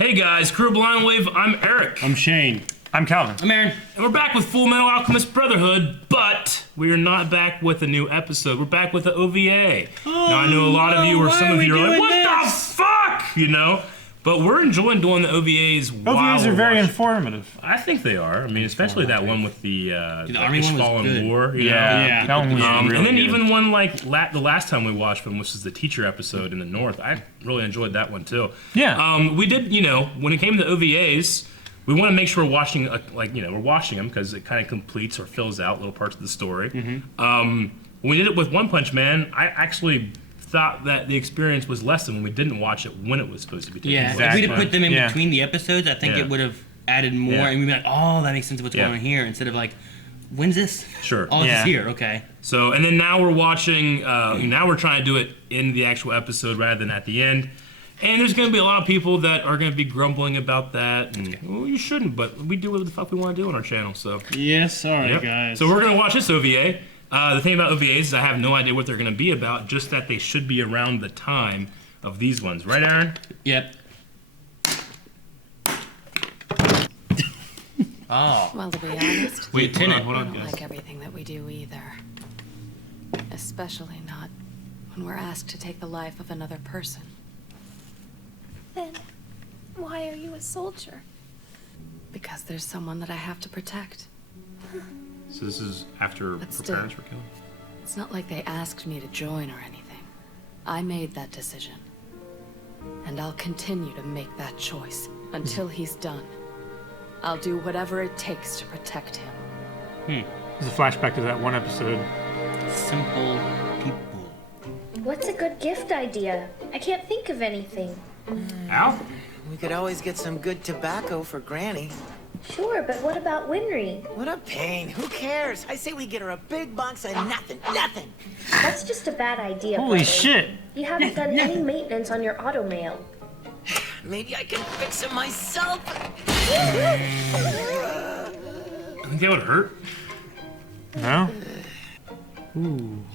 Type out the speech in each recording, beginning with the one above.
Hey guys, Crew Blind Wave, I'm Eric. I'm Shane. I'm Calvin. I'm Aaron. And we're back with Fullmetal Alchemist Brotherhood, but we are not back with a new episode. We're back with the OVA. Now I know a lot of you or some of you are like, what the fuck? You know? But we're enjoying doing the OVAs while OVAs are very watching. informative. I think they are. I mean, especially that one with the Army one was Fallen good. War. You know? Yeah, that one was really and then good. even one like the last time we watched them, which is the teacher episode in the North, I really enjoyed that one too. Yeah. We did, you know, when it came to OVAs, we want to make sure we're watching, we're watching them because it kind of completes or fills out little parts of the story. When we did it with One Punch Man, I actually thought that the experience was lessened when we didn't watch it when it was supposed to be taking place. If we'd have put them in between the episodes, I think it would have added more, and we'd be like, oh, that makes sense of what's going on here, instead of like, when's this? Sure. Oh, it's here, okay. So, and then now we're watching, now we're trying to do it in the actual episode rather than at the end. And there's going to be a lot of people that are going to be grumbling about that. And, well, you shouldn't, but we do what the fuck we want to do on our channel, so. Yes, alright, guys. So we're going to watch this OVA. The thing about OVAs is I have no idea what they're going to be about, just that they should be around the time of these ones. Right, Aaron? Yep. Oh. Well, to be honest, Wait, hold I on, don't guys. like everything that we do either. Especially not when we're asked to take the life of another person. Then, why are you a soldier? Because there's someone that I have to protect. So this is after her still. parents were killed? It's not like they asked me to join or anything. I made that decision. And I'll continue to make that choice until he's done. I'll do whatever it takes to protect him. There's a flashback to that one episode. Simple people. What's a good gift idea? I can't think of anything. Al? We could always get some good tobacco for Granny. Sure, but what about Winry? What a pain. Who cares? I say we get her a big box of nothing. Nothing. That's just a bad idea, Holy brother. shit! You haven't done any maintenance on your Automail. Maybe I can fix it myself. I think that would hurt. No?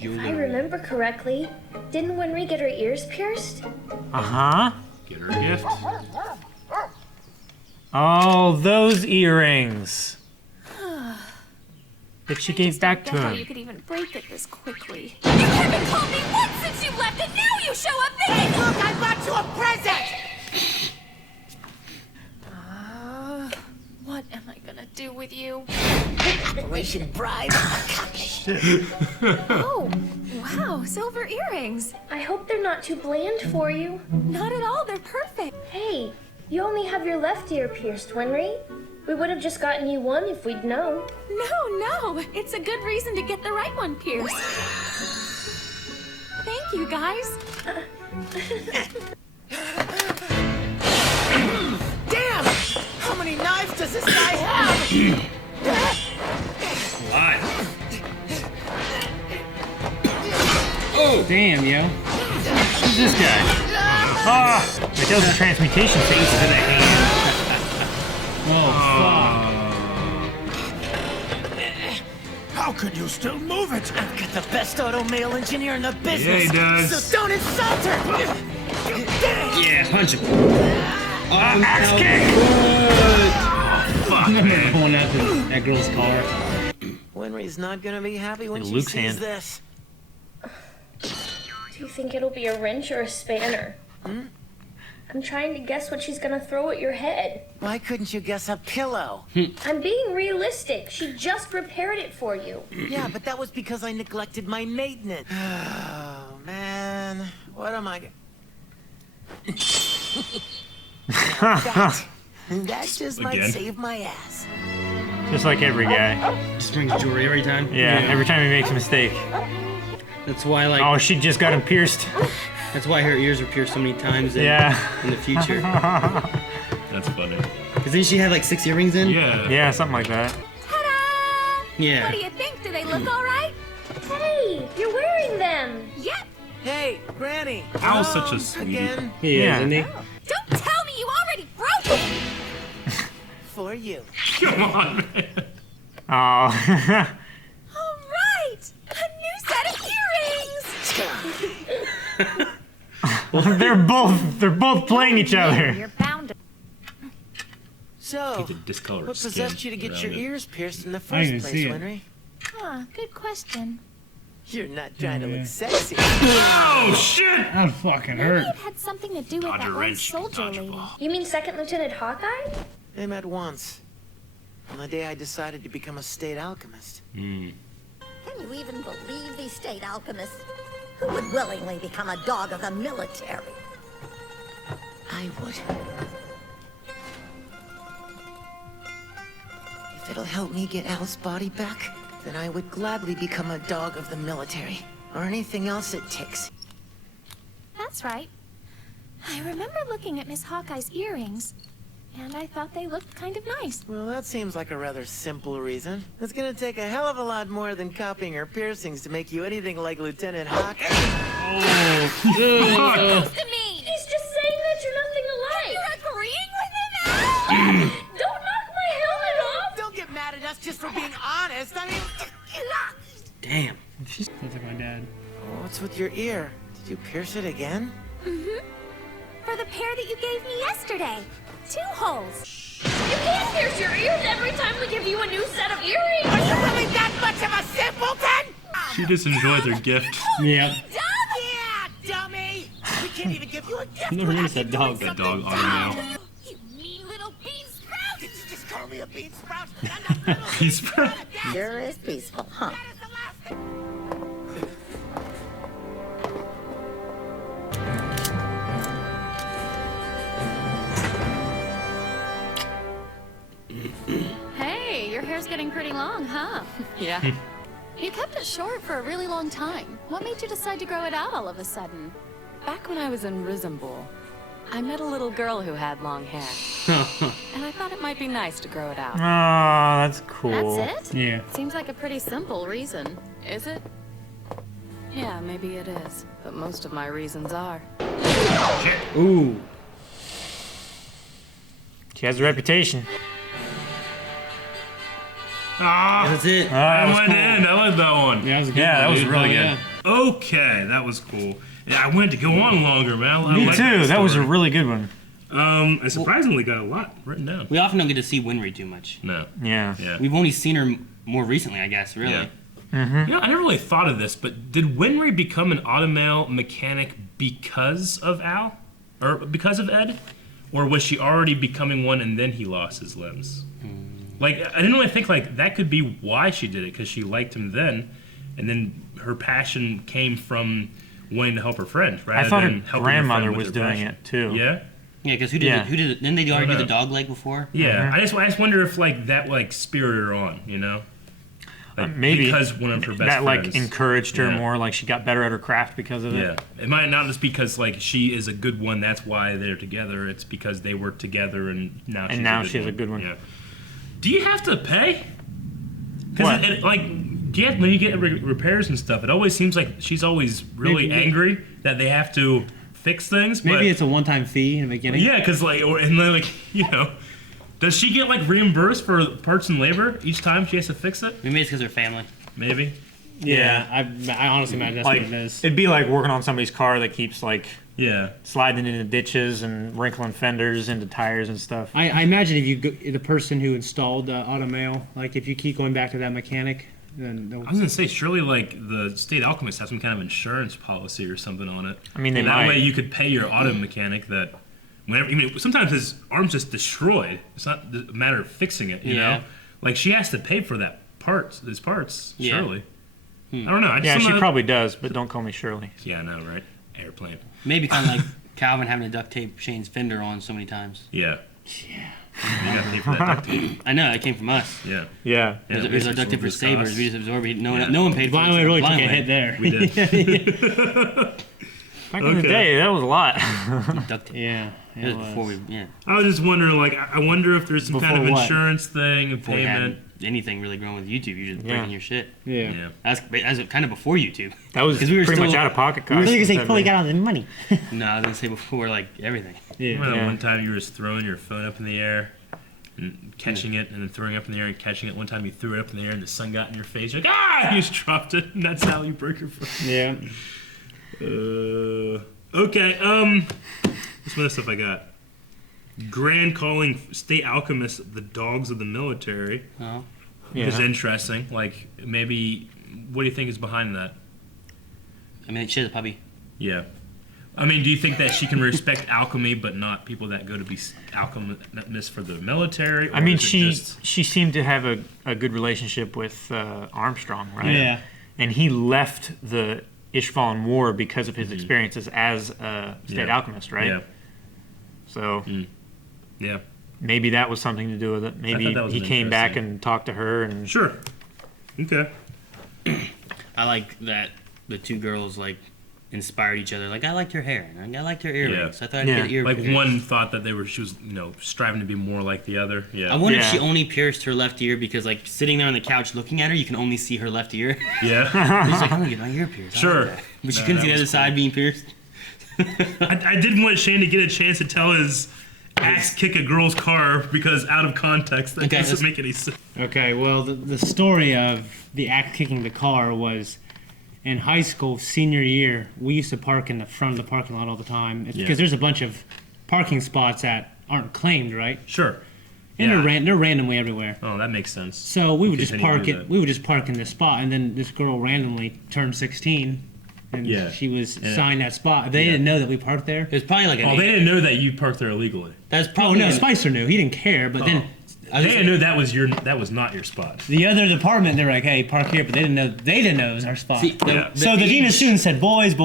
If I remember correctly, didn't Winry get her ears pierced? Uh-huh. Get her a gift. Oh, those earrings. That she gave back to How him. you could even break it this quickly. You haven't called me once since you left, and now you show up thinking. Look, I bought you a present! What am I gonna do with you? Operation Bribe accomplished. Oh, wow, silver earrings. I hope they're not too bland for you. Not at all, they're perfect. Hey, you only have your left ear pierced, Winry. We would have just gotten you one if we'd known. No, it's a good reason to get the right one pierced. Thank you, guys. Damn! How many knives does this guy have? Oh, damn, yo. Who's this guy? Ah! That was a transmutation phase to the hand. How could you still move it? I've got the best automail engineer in the business. Yeah, he does. So don't insult her! Yeah, punch him. Axe kick! Fuck, man. Pulling out that girl's car. Winry's not gonna be happy when Like she Luke's sees hand. this. Do you think it'll be a wrench or a spanner? I'm trying to guess what she's gonna throw at your head. Why couldn't you guess a pillow? I'm being realistic. She just repaired it for you. Yeah, but that was because I neglected my maintenance. Oh, man. What am I... That just might Again. save my ass. Just like every guy. Just brings jewelry every time. Yeah, every time he makes a mistake. That's why, like, Oh, she just got him pierced. that's why her ears were pierced so many times in the future. That's funny. Because then she had like 6 earrings in? Yeah. Yeah, something like that. Ta-da! Yeah. What do you think? Do they look all right? Hey, you're wearing them. Yep. Hey, Granny. Al's Oh, such a sweetie. Again, He Yeah. is, isn't he? Don't tell me you already broke it. for you. Come on, man. Oh. All right, a new set of earrings. They're both playing each other. You're bound to. So, the discolored what skin possessed you to get around your it. ears pierced in the I first didn't place, see it. Winry? Huh, good question. You're not trying to Yeah. look sexy. Oh shit! That fucking Maybe hurt. it had something to do with Dodge a that one wrench, soldier dodge a lady. ball. You mean Second Lieutenant Hawkeye? They met once. On the day I decided to become a state alchemist. Can you even believe these state alchemists? Who would willingly become a dog of the military? I would. If it'll help me get Al's body back, then I would gladly become a dog of the military. Or anything else it takes. That's right. I remember looking at Miss Hawkeye's earrings, and I thought they looked kind of nice. Well, that seems like a rather simple reason. It's gonna take a hell of a lot more than copying her piercings to make you anything like Lieutenant Hawkeye. Supposed to mean? He's just saying that you're nothing alike. You're agreeing with him? Don't knock my helmet off. Don't get mad at us just for being honest. I mean, Damn. Sounds like my dad. what's with your ear? Did you pierce it again? For the pair that you gave me yesterday. 2 holes. You can't pierce your ears every time we give you a new set of earrings. Are you really that much of a simpleton? She just enjoyed their gift. Yep. Yeah, dummy! We can't even give you a gift. Never noticed that dog. That dog Automail. You mean little bean sprout! Did you just call me a bean sprout? I'm not little. He's Sure is peaceful, huh? That is the last thing. Hey, your hair's getting pretty long, huh? Yeah. You kept it short for a really long time. What made you decide to grow it out all of a sudden? Back when I was in Risenbul, I met a little girl who had long hair. And I thought it might be nice to grow it out. Oh, that's cool. That's it? Yeah. Seems like a pretty simple reason. Is it? Yeah, maybe it is. But most of my reasons are. Ooh. She has a reputation. Ah, That's it. I that was went cool. in. I like that one. Yeah, that was a good Yeah, that one, was dude. really Oh, good. yeah. Okay, that was cool. Yeah, I wanted to go on longer, man. I Me like too. That was a story. really good one. I surprisingly got a lot written down. We often don't get to see Winry too much. No. Yeah. Yeah. We've only seen her more recently, I guess, really. Yeah. You know, I never really thought of this, but did Winry become an Automail mechanic because of Al? Or because of Ed? Or was she already becoming one and then he lost his limbs? Like, I didn't really think, like, that could be why she did it, because she liked him then, and then her passion came from wanting to help her friend, rather I thought than her helping grandmother friend with was her doing passion. it too. Yeah? Yeah, because who did Yeah. it? Who did it? Didn't they already do know. the dog leg before? Yeah, I just wonder if, like, that, like, spirited her on, you know? Like, Maybe. because one of her best that friends. like encouraged her Yeah. more. Like she got better at her craft because of it. Yeah, it might not just because like she is a good one. That's why they're together. It's because they work together, and now she's now a good she's one. a good one. Yeah. Do you have to pay? What? Because like, do you have, when you get repairs and stuff, it always seems like she's always really Maybe- angry that they have to fix things. Maybe but, it's a one-time fee in the beginning. yeah, because like, and then like you know, does she get like reimbursed for parts and labor each time she has to fix it? Maybe it's because they're family. Maybe. Yeah. I honestly imagine that's Like what it is. it'd be like working on somebody's car that keeps like Yeah. sliding into ditches and wrinkling fenders into tires and stuff. I imagine if you go, the person who installed Automail, like if you keep going back to that mechanic, then they'll, I was gonna say, surely like the state alchemist has some kind of insurance policy or something on it. I mean, they that might. way you could pay your auto mechanic that whenever. I mean, sometimes his arm's just destroyed. It's not a matter of fixing it. You Yeah. know, like she has to pay for that his parts. Yeah. Surely. I don't know. I just Yeah, she don't know- probably does, but don't call me Shirley. Yeah, I know, right? Airplane. Maybe kind of like Calvin having to duct tape Shane's fender on so many times. Yeah. Yeah. You got to pay for that duct tape. I know, that came from us. Yeah. Yeah. Yeah, It was our duct tape for Sabers. We just absorbed it. No one paid for it. Violent really took a Violent. hit there. We did. Back in the Okay. day, that was a lot. Duct tape. Yeah. It was before we, yeah. I was just wondering, like, I wonder if there's some kind of Before what? insurance thing, a Before we had payment. anything really growing with YouTube, you're just Yeah. breaking your shit. Yeah. Yeah. That's kind of before YouTube. That was 'Cause we were pretty much still- out of pocket I was costs. gonna say, and Chloe got everything. all the money. No, I was gonna say before like everything. Yeah. Remember that Yeah. one time you were just throwing your phone up in the air and catching it and then throwing it up in the air and catching it? One time you threw it up in the air and the sun got in your face. You're like, ah! You just dropped it, and that's how you broke your phone. Yeah. Okay, what's some other stuff I got? Grand calling state alchemists the dogs of the military is interesting. Like, maybe, what do you think is behind that? I mean, she's a puppy. Yeah. I mean, do you think that she can respect alchemy, but not people that go to be alchemists for the military? I mean, she seemed to have a good relationship with Armstrong, right? Yeah. And he left the Ishvalan War because of his experiences as a state alchemist, right? Yeah. So Yeah. maybe that was something to do with it. Maybe he came back and talked to her. And Sure. Okay. I like that the two girls like inspired each other. Like, I liked her hair, and I liked her earrings. I thought I'd get earrings. Like, one thought that she was, striving to be more like the other. Yeah. I wonder if she only pierced her left ear because, like, sitting there on the couch looking at her, you can only see her left ear. Yeah. She's like, I'm gonna get my ear pierced. Sure. But she couldn't see the other side being pierced. I did want Shane to get a chance to tell his axe kick a girl's car because out of context that doesn't make any sense. Okay, well, the story of the axe kicking the car was in high school, senior year, we used to park in the front of the parking lot all the time. It's because there's a bunch of parking spots that aren't claimed, right? Sure. And they're randomly everywhere. Oh, that makes sense. So we would just park it. We would just park in this spot, and then this girl randomly turned 16, and she was assigned that spot. They didn't know that we parked there. It was probably like they didn't know that you parked there illegally. That's probably no. Spicer knew. He didn't care, but then. They didn't know that was not your spot. The other department, they're like, "Hey, park here," but they didn't know it was our spot. See, so the dean of students said, "Boys,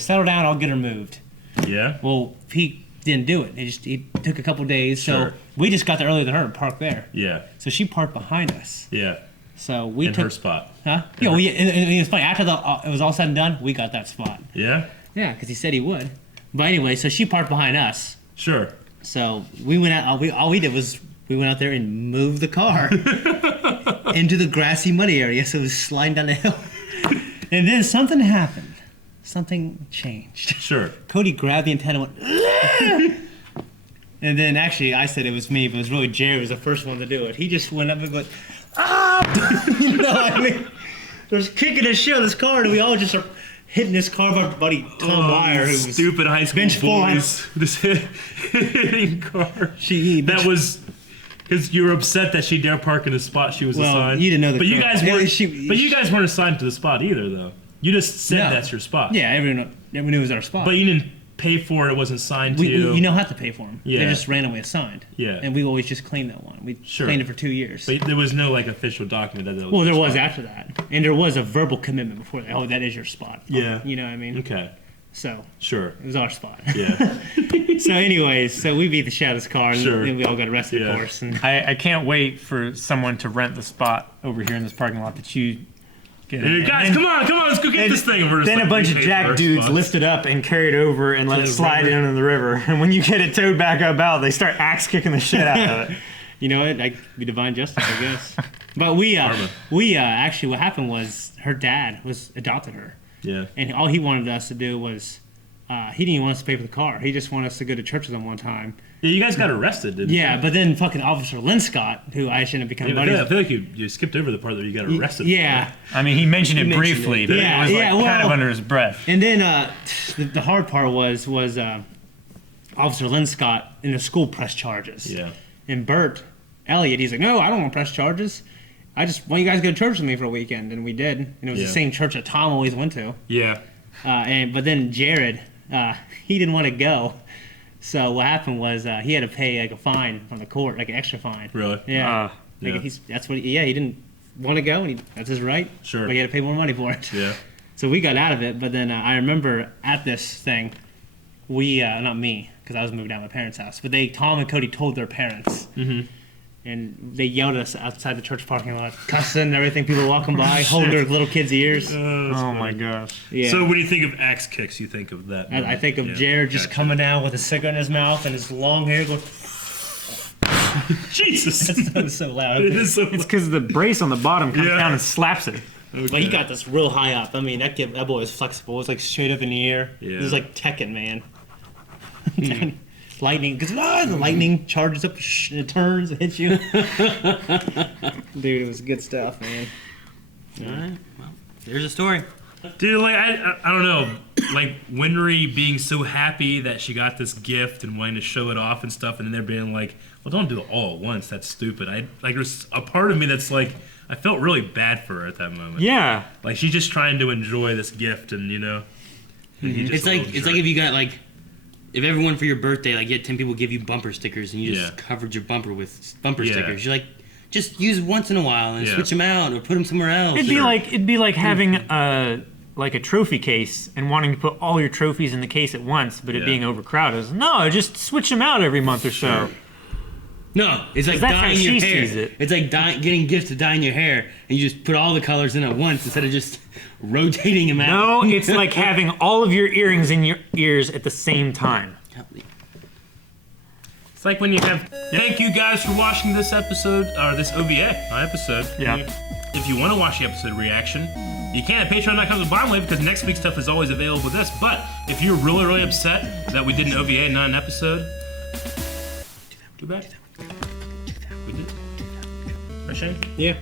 settle down. I'll get her moved." Yeah. Well, he didn't do it. He took a couple days, so we just got there earlier than her and parked there. Yeah. So she parked behind us. Yeah. So we took her spot. Huh? Yeah. Well, and it was funny. After it was all said and done, we got that spot. Yeah. Yeah, because he said he would. But anyway, so she parked behind us. Sure. So we went out. All we did was. We went out there and moved the car into the grassy, muddy area, so it was sliding down the hill. And then something happened. Something changed. Sure. Cody grabbed the antenna and went, "Ugh!" And then actually I said it was me, but it was really Jerry was the first one to do it. He just went up and went, "Ah!" You know what I mean? There's kicking the shit out of this car, and we all just are hitting this car by our buddy Tom Wire, who was stupid high school boys. Just hitting car. That was... Because you were upset that she dare park in the spot she was assigned. You didn't know but you guys weren't. But you guys weren't assigned to the spot either, though. You just said that's your spot. Yeah, everyone knew it was our spot. But you didn't pay for it. It wasn't assigned to you. You don't have to pay for them. Yeah. They're just randomly assigned. Yeah. And we always just claimed that one. We claimed it for 2 years. But there was no official document that was. Well, there was after that, and there was a verbal commitment before that. Oh, that is your spot. Yeah. You know what I mean? Okay. So. Sure. It was our spot. Yeah. So, anyways, we beat the shit out of this car, and then we all got arrested, of course. And I can't wait for someone to rent the spot over here in this parking lot that you get in. Guys, come on, let's go get this thing. Then a bunch of jack dudes lift it up and carry it over and let it slide into the river. And when you get it towed back up out, they start axe kicking the shit out of it. You know, it'd be divine justice, I guess. But we actually, what happened was her dad adopted her. Yeah. And all he wanted us to do was, he didn't even want us to pay for the car. He just wanted us to go to church with him one time. Yeah, you guys got arrested, didn't you? Yeah, but then fucking Officer Linscott, who I shouldn't have become buddies with. I feel like you skipped over the part that you got arrested. Yeah. I mean, he mentioned it briefly, but it was kind of under his breath. And then the hard part was Officer Linscott in the school press charges. Yeah. And Bert Elliott, he's like, "No, I don't want to press charges. I just want you guys to go to church with me for a weekend." And we did. And it was the same church that Tom always went to. Yeah. But then Jared, he didn't want to go. So what happened was he had to pay like a fine from the court, like an extra fine. Really? Yeah. He didn't want to go, and that's his right. Sure. But he had to pay more money for it. Yeah. So we got out of it, but then I remember at this thing, we not me, because I was moving down to my parents' house, but Tom and Cody told their parents. Mm-hmm. And they yelled at us outside the church parking lot, cussing and everything. People walking by, holding their little kids' ears. Oh my gosh! Yeah. So when you think of axe kicks, you think of that. I think of Jared just coming down with a cigarette in his mouth and his long hair going. Jesus, that was so loud. It is so It's because the brace on the bottom comes down and slaps it. Okay. But he got this real high up. I mean, that boy was flexible. It was like straight up in the air. Yeah. It was like Tekken, man. Lightning, because the lightning charges up and it turns and hits you. Dude, it was good stuff, man. All right. Well, there's a story. Dude, like I don't know, like Winry being so happy that she got this gift and wanting to show it off and stuff, and then they're being like, "Well, don't do it all at once. That's stupid." There's a part of me that's like, I felt really bad for her at that moment. Yeah. Like she's just trying to enjoy this gift, and It's like if you got like, if everyone for your birthday, like you had 10 people give you bumper stickers, and you just covered your bumper with bumper stickers. You're like, just use once in a while and switch them out or put them somewhere else. It'd be like having a trophy case and wanting to put all your trophies in the case at once, but it being overcrowded. No, just switch them out every month or so. No, it's like that's how dyeing your she hair. sees it. It's like getting gifts to dyeing your hair, and you just put all the colors in at once instead of just rotating them out. No, it's like having all of your earrings in your ears at the same time. It's like when you have. Thank you guys for watching this episode, or this OVA episode. Yeah. If you want to watch the episode reaction, you can at patreon.com/BottomWave, because next week's stuff is always available with this. But if you're really, really upset that we did an OVA, not an episode, too bad. We did. Right, Shane? Yeah.